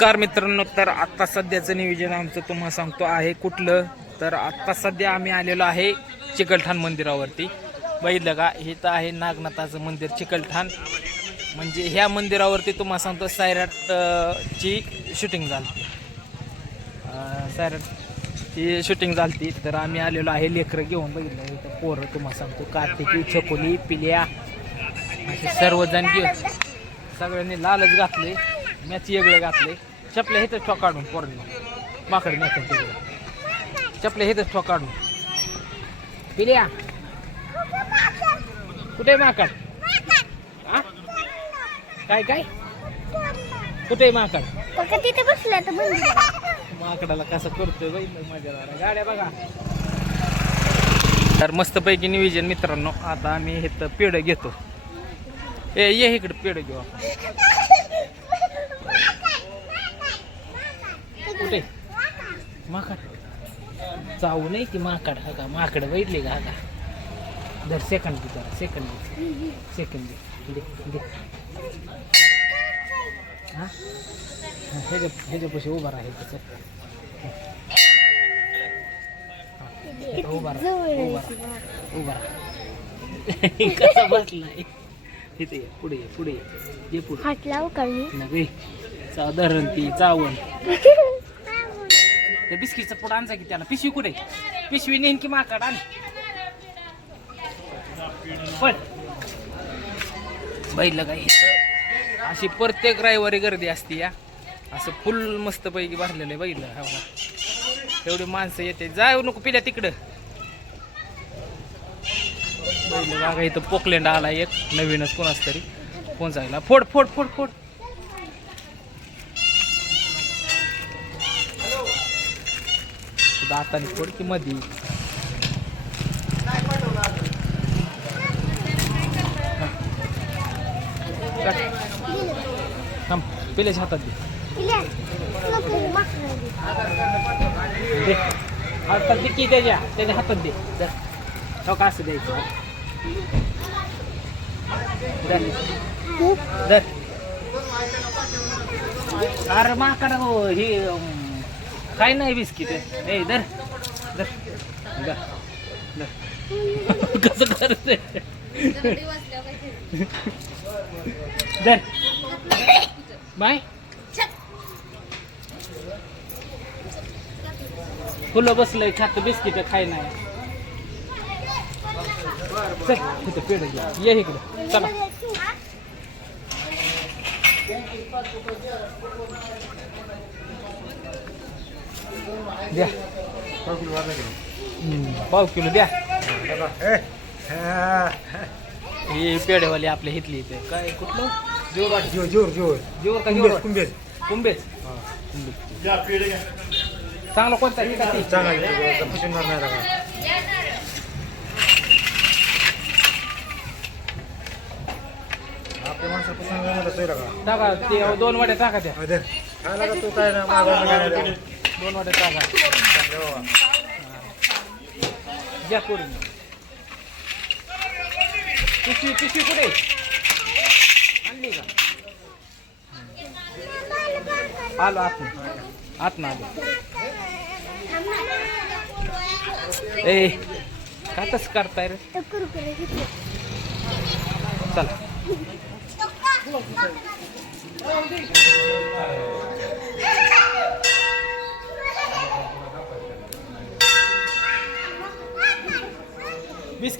नमस्कार मित्रांनो तर आत्ता सध्याचं नियोजन आमचं तुम्हाला सांगतो आहे कुठलं. तर आत्ता सध्या आम्ही आलेलो आहे चिकलठाण मंदिरावरती. बघितलं का? हे तर आहे नागनाथाचं मंदिर चिकलठाण. म्हणजे ह्या मंदिरावरती तुम्हाला सांगतो सायराटची शूटिंग झाली सायराटची शूटिंग झाली तर आम्ही आलेलो आहे लेकरं घेऊन. बघितलं इथं पोरं तुम्हाला सांगतो कार्तिकी छकोली पिल्या. असे सर्वजण घेऊन. सगळ्यांनी लालच घातले. मॅच वेगळे घातले चपल्या हेच ठोक काढून पोरांनी माकड मॅच चपल्या हेच ठोक काढून. पिल्या कुठे माकड? काय काय? कुठे माकड? तिथे बसलं तर माकडाला कसं करतोय बाई माझ्या गाड्या बघा. तर मस्तपैकी नियोजन मित्रांनो आता आम्ही हे तर पेढ घेतो. ए ये इकडे पेढ घेऊ आपण. कुठे? माकड. चावू नाही ती माकड हा का? माकड बैठले का हा का? धर सेकंड दे जरा सेकंड दे. सेकंड दे. दे हा? ह्याच्या ह्याच्यापाशी उभा राहा त्याचं उभा राहा उभा राहा उभा राहा. कसा बसलाय? इथे ये, पुढे ये पुढे ये. ये पुढे. हात लावू का मी नव्हे साधारण ती चावण. त्या बिस्किटचं पुढं आणजा की त्याला. पिशवी कुठे? पिशवी नेन की माकड आण. पण बैल का अशी प्रत्येक रविवारी गर्दी असते या. असं फुल मस्त पैकी भरलेलं आहे बैल. हा एवढी माणसं येते. जाऊ नको पिल्या तिकडं. बैल बघा इथं पोकलेंड आला एक. नवीनच कोणाच तरी. कोण सांगितला फोड फोड फोड फोड. दाताने फोड की मधी. काट. थांब पिल्याच्या हातात दे. हातात दे की त्याच्या त्याच्या हातात दे. धर. हो का असं द्यायचं? अरे माकडा हो ही काय नाही बिस्किट ए धर धर धर धर कसं करते बाय बिस्किट खाय नाही चल तिथं ये इकडं चला। द्या. पाव किलो द्या. ही पेढेवाली आपल्या इथली इथे. काय कुठलं? जोर जोर जोर. जोर जीवर का कुंभेज जीवर कुंभेज. कुंभेच चांगला कोणता ही का ती? चांगला आपल्या टाका ते दोन वाट्या टाका त्या. अरे खायला का तू काय ना मागवलं काय नाही दोन वाट्या टाका घ्या करून. पिशवी पिशवी कुठे? आणली का? आलो आत आत ना आलो. ए का तसं करताय रे? तर कुरकुरे घेतले. चला.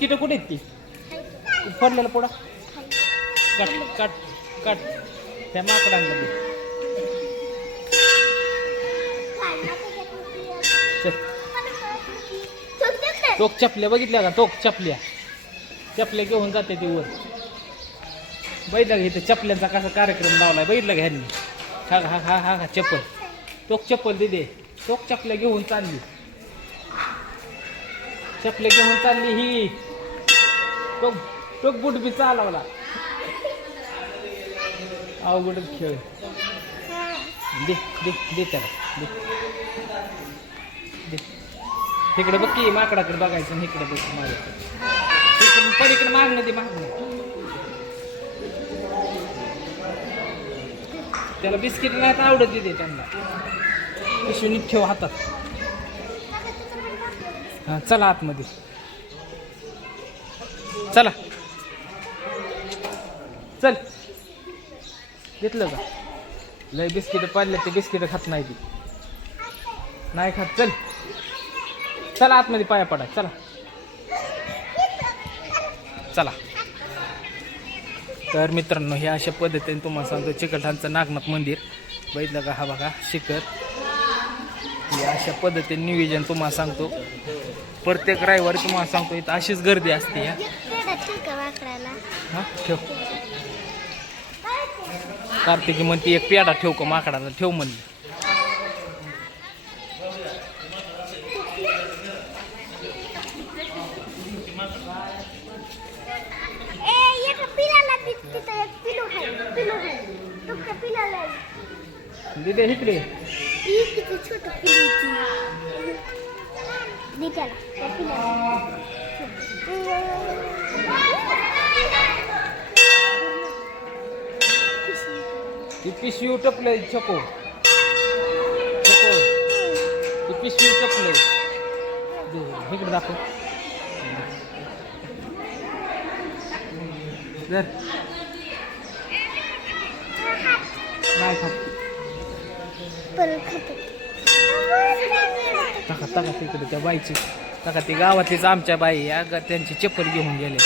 बिस्किट कुठे आहेत ती? पडलेला पोडा कट कट कट. त्या माकडांमध्ये. टोक चपल्या बघितल्या का? टोक चपल्या. चपल्या घेऊन जाते ती वर. बघितलं का इथं चपल्यांचा कसा कार्यक्रम लावलाय? बघितलं का ह्यांनी? हा हा हा हा हा चप्पल. टोक चप्पल दिदे. टोक चपल्या घेऊन चालली. चपल्या घेऊन चालली ही. तो तो बुट बी चालवला. अवघड खेळ. दे दे दे त्याला दे. दे. तिकडे बघ की माकडाकडे बघायचं आणि इकडे बघ मागायचं पलीकडे मागणं ते मागणं. त्याला बिस्किट नाही तर आवडत देते त्यांना. पिशवी ठेव हातात. हा चला आतमध्ये. चला. चल. घेतलं का? लय बिस्किट पाडलं ते बिस्किट खात नाही ती. नाही खात. चल. चला आतमध्ये पाया पडा. चला. चला. तर मित्रांनो हे अशा पद्धतीने तुम्हाला सांगतो चिकलठाणचं नागनाथ मंदिर. बघितलं का? हा बघा शिखर. हे अशा पद्धतीने नियोजन तुम्हाला सांगतो. प्रत्येक रविवारी तुम्हाला सांगतो इथं अशीच गर्दी असते. या पेढा ठेव का माकडाला हा ठेव. कार्तिकी म्हणते एक पेढा ठेव का माकडाला? ठेव म्हणली. दिदे इकडे. छोट ती दे पिशवी टपले छको. छको. ती पिशवी टपले. इकडे दाखव. नाही खात. टाका टाका तिकडे त्या बाईची. टाका ती गावातलीच आमच्या बाई या त्यांची चप्पल घेऊन गेले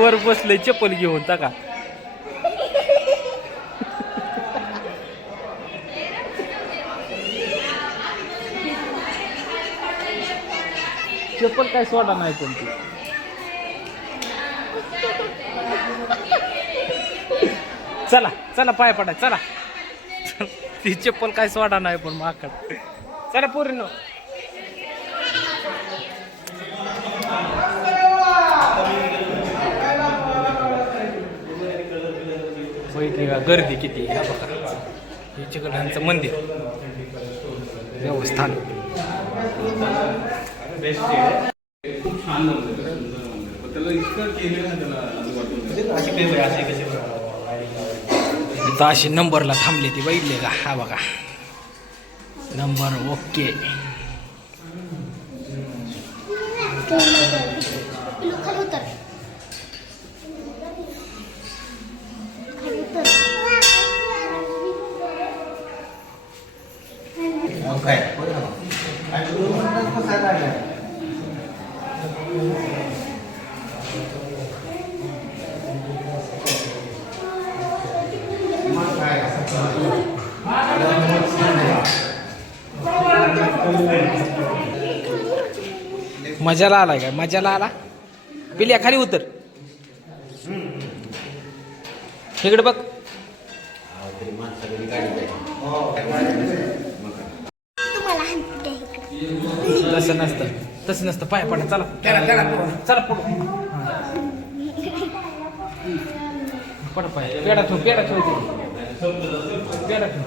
वर बसले चप्पल घेऊन टाका. चप्पल काय सोडा नाही पण ती. चला चला पाय पडा चला. ती चप्पल काय सोडा नाही पण माकड. चला पूर्ण बघितली का गर्दी किती ह्या बघा हे चिकलठाणचं मंदिर. देवस्थान इथं अशी नंबरला थांबली ती बघितले का? हा बघा. Number okay. मजाला आलाय काय मजाला आला? पिल्या खाली उतर. इकडे बघ. तसं नसतं. तसं नसतं. पाय पडा चला. चला पुढं हा. पड. पाय. पेडा ठेव पेडा ठेव. पेडा ठेव.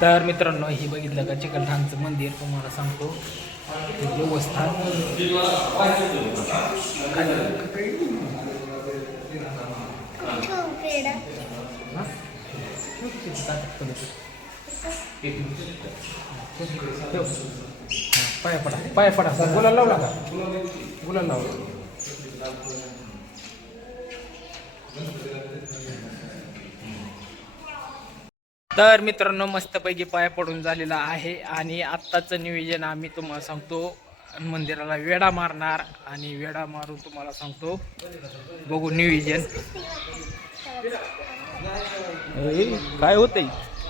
तर मित्रांनो ही बघितलं का? चिकलठाणचं मंदिर तुम्हाला सांगतो. देवस्थान पाय पडा पाय पडा गुलाल लावला का गुलाल लावला तर मित्रांनो मस्तपैकी पाय पडून झालेला आहे आणि आत्ताचं नियोजन आम्ही तुम्हाला सांगतो. मंदिराला वेडा मारणार आणि वेडा मारून तुम्हाला सांगतो. बघू नियोजन. काय होतंय?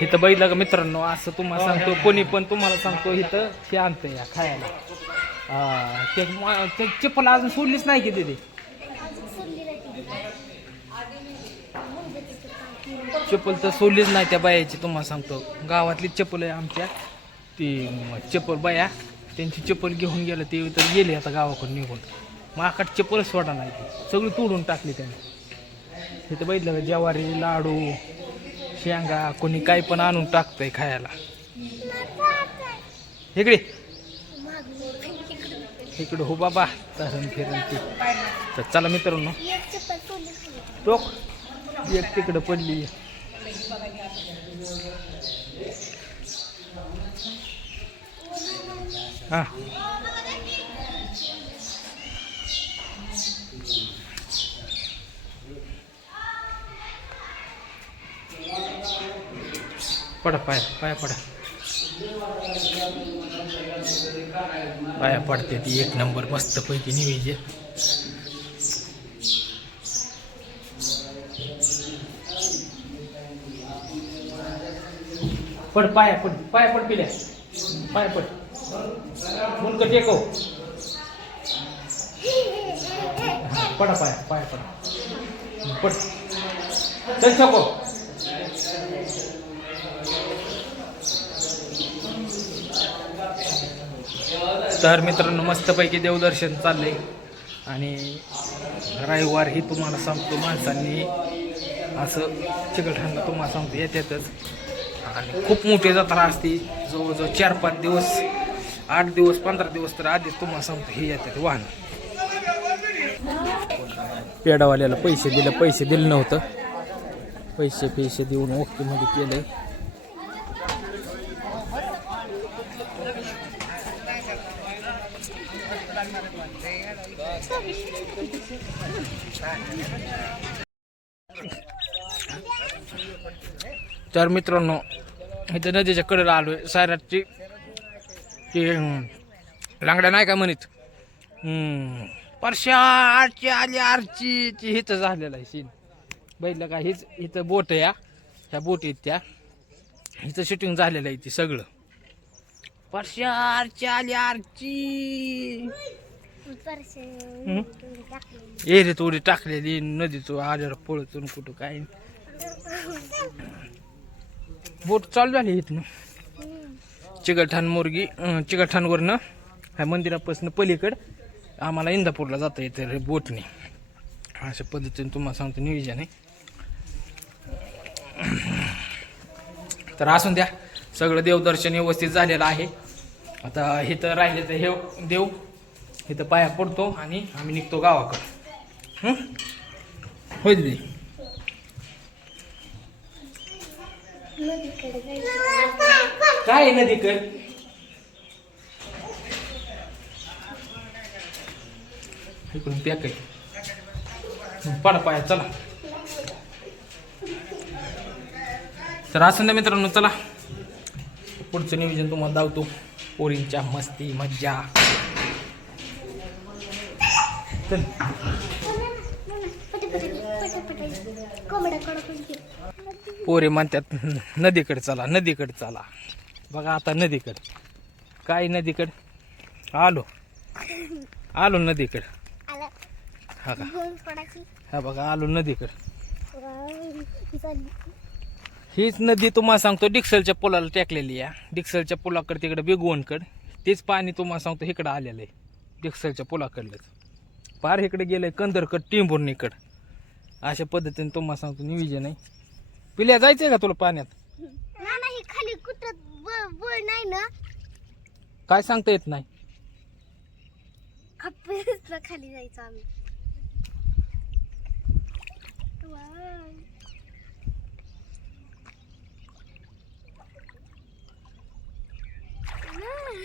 इथं बैल का मित्रांनो असं तुम्हाला सांगतो कोणी पण तुम्हाला सांगतो इथं हे आणतं या खायला. हा, ते म- ते चप्पल अजून सोडलीच नाही की मुंबईची चप्पल. तर सोडलीच नाही त्या बायाची तुम्हाला सांगतो. गावातली चप्पल आहे आमच्या. ती म, चप्पल बाया त्यांची चप्पल घेऊन गेलं ते तर गेले आता गावाकडून निघून. माकाट चप्पल सोडा नाही ती. सगळी तोडून टाकली त्यांनी. तिथं बघितलं का ज्वारी लाडू शेंगा कोणी काही पण आणून टाकतंय खायला. इकडे. इकडे हो बाबा तरण फिरण ती. तर चला मित्रांनो. टोक. एक तिकडं पडली. हां. पडा पाया पाया पडा. पाया पडते ती एक नंबर मस्त पैकी निवेजे पड पाया पड पाया पड पिल्या. पाया पड. मुलक टेको पडा पाया पाया पड. पड. चल छको तर मित्रांनो मस्तपैकी देवदर्शन चाललंय. आणि रविवार ही तुम्हाला सांगतो माणसांनी असं चिकलठाणला तुम्हाला सांगतो येतातच आणि खूप मोठी जत्रा असते जवळजवळ चार पाच दिवस आठ दिवस पंधरा दिवस तर आधीच तुम्हाला सांगतो हे येतात वाहन. पेडावाल्याला पैसे दिले पैसे दिले नव्हतं. पैसे पैसे देऊन ओकेमध्ये केलंय. तर मित्रांनो इथं नदीच्या कडेला आलोय. सायराची की अं, लांगड्या नाही का म्हणित? परशा आरची आली आरची. ती हिथं झालेलं आहे सीन बैठलं का हीच इथं बोट या ह्या बोटीत त्या. हिचं शूटिंग झालेलं आहे ती सगळं. परश्या आरची आली आरची. एरे थोडी टाकलेली. नदीचं आल्यावर पळतून कुठं काय. बोट चालू झाली इथनं. चिकलठाण मुरगी चिकलठाणवरनं ह्या मंदिरापासून पलीकड आम्हाला इंदापूरला जाता येतं रे बोटने. अशा पद्धतीने तुम्हाला सांगतो नियोजन आहे. तर असून द्या. सगळं देवदर्शन व्यवस्थित झालेलं आहे. आता इथं राहिले तर हे देव इथं पाया पडतो आणि आम्ही निघतो गावाकडं. हं? होय दीदी. काय आहे नदीकड? इकडून पॅक आहे. पडा पाया चला. तर असं ना मित्रांनो चला. पुढचं नियोजन तुम्हाला दावतो पोरींच्या मस्ती मज्जा चल. पोरे म्हणतात नदीकडे चला नदीकडे चला बघा आता नदीकडे काय नदीकडे आलो आलो नदीकडे. हा का. हा बघा आलो नदीकडे. हीच नदी तुम्हाला सांगतो डिक्सलच्या पुलाला टेकलेली आहे. डिक्सलच्या पुलाकडे तिकडे बेगवणकड. तेच पाणी तुम्हाला सांगतो इकडं आलेलं आहे डिक्सलच्या पुलाकडलंच. पार इकडे गेलंय कंदरकड टिंबुर्णीकड. अशा पद्धतीने तुम्हाला सांगतो नियोजन आहे. पिल्या जायचंय का तुला पाण्यात? खाली नाही ना. काय सांगता येत नाही. खाली जायचं आम्ही.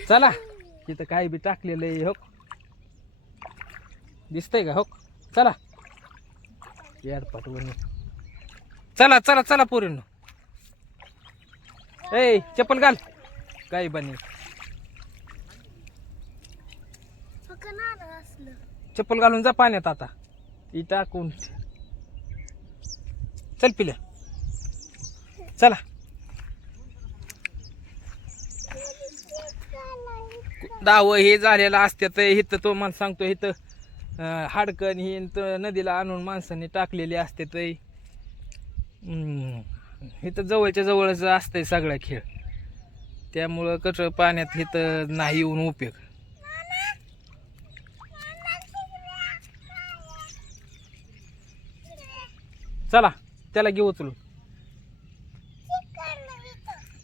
चला तिथं काय बी टाकलेलं आहे हो दिसतंय का हो चला. यार वर चला चला चला पोरींनो. ए चप्पल घाल. काही बने? चप्पल घालून जा पाण्यात आता. ती टाकून. चल पिल्या. चला. दावं हे झालेलं असत्यात इथं तो मला सांगतो इथं हाडकण ही नदीला आणून माणसाने टाकलेली असतात इथं जवळच्या जवळच असतंय सगळा खेळ. त्यामुळं कसं पाण्यात इथं नाही येऊन उपयोग. चला त्याला घे उचलून.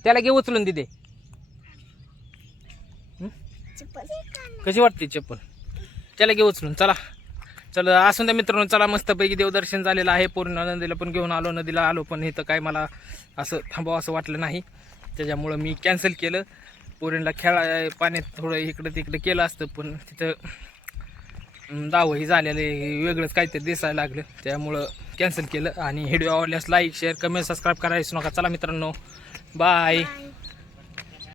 त्याला घे उचलून तिथे कशी वाटते चप्पल? त्याला घेऊ उचलून. चला. चला असून त्या मित्रांनो चला मस्तपैकी देवदर्शन झालेलं आहे. पूर्ण नदीला पण घेऊन आलो नदीला आलो पण इथं काय मला असं थांबावं असं वाटलं नाही. त्याच्यामुळं मी कॅन्सल केलं. पोरींला खेळा पाण्यात थोडं इकडं तिकडं केलं असतं पण तिथं दावही झालेलं आहे, वेगळंच काहीतरी दिसायला लागलं. त्यामुळं कॅन्सल केलं. आणि व्हिडिओ आवडल्यास लाईक शेअर कमेंट सबस्क्राईब करायचं नका. चला मित्रांनो बाय